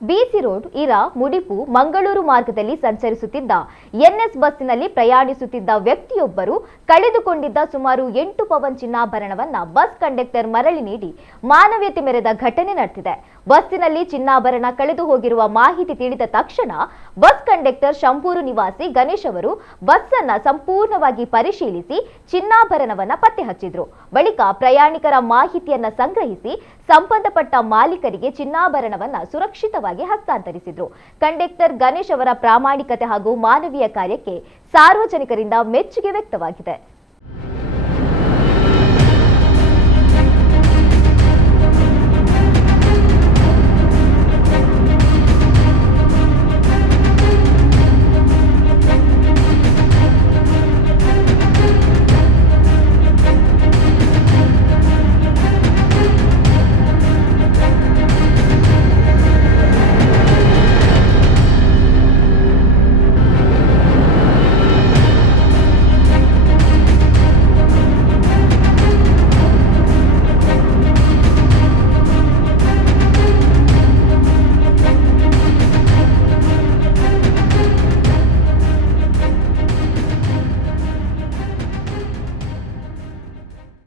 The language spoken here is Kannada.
ಬಿಸಿ ರೋಡ್ ಇರಾ ಮುಡಿಪು ಮಂಗಳೂರು ಮಾರ್ಗದಲ್ಲಿ ಸಂಚರಿಸುತ್ತಿದ್ದ ಎನ್ಎಸ್ ಬಸ್ಸಿನಲ್ಲಿ ಪ್ರಯಾಣಿಸುತ್ತಿದ್ದ ವ್ಯಕ್ತಿಯೊಬ್ಬರು ಕಳೆದುಕೊಂಡಿದ್ದ ಸುಮಾರು 8 ಪವನ್ ಚಿನ್ನಾಭರಣವನ್ನ ಬಸ್ ಕಂಡಕ್ಟರ್ ಮರಳಿ ನೀಡಿ ಮಾನವೀಯತೆ ಮೆರೆದ ಘಟನೆ ನಡೆದಿದೆ. ಬಸ್ಸಿನಲ್ಲಿ ಚಿನ್ನಾಭರಣ ಕಳೆದು ಹೋಗಿರುವ ಮಾಹಿತಿ ತಿಳಿದ ತಕ್ಷಣ ಬಸ್ ಕಂಡಕ್ಟರ್ ಶಂಭೂರು ನಿವಾಸಿ ಗಣೇಶ್ ಅವರು ಬಸ್ ಅನ್ನು ಸಂಪೂರ್ಣವಾಗಿ ಪರಿಶೀಲಿಸಿ ಚಿನ್ನಾಭರಣವನ್ನ ಪತ್ತೆ ಹಚ್ಚಿದ್ರು. ಬಳಿಕ ಪ್ರಯಾಣಿಕರ ಮಾಹಿತಿಯನ್ನ ಸಂಗ್ರಹಿಸಿ ಸಂಬಂಧಪಟ್ಟ ಮಾಲೀಕರಿಗೆ ಚಿನ್ನಾಭರಣವನ್ನ ಸುರಕ್ಷಿತವಾಗಿ ಹಸ್ತಾಂತರಿಸಿದ್ರು. ಕಂಡಕ್ಟರ್ ಗಣೇಶ್ ಅವರ ಪ್ರಾಮಾಣಿಕತೆ ಹಾಗೂ ಮಾನವೀಯ ಕಾರ್ಯಕ್ಕೆ ಸಾರ್ವಜನಿಕರಿಂದ ಮೆಚ್ಚುಗೆ ವ್ಯಕ್ತವಾಗಿದೆ.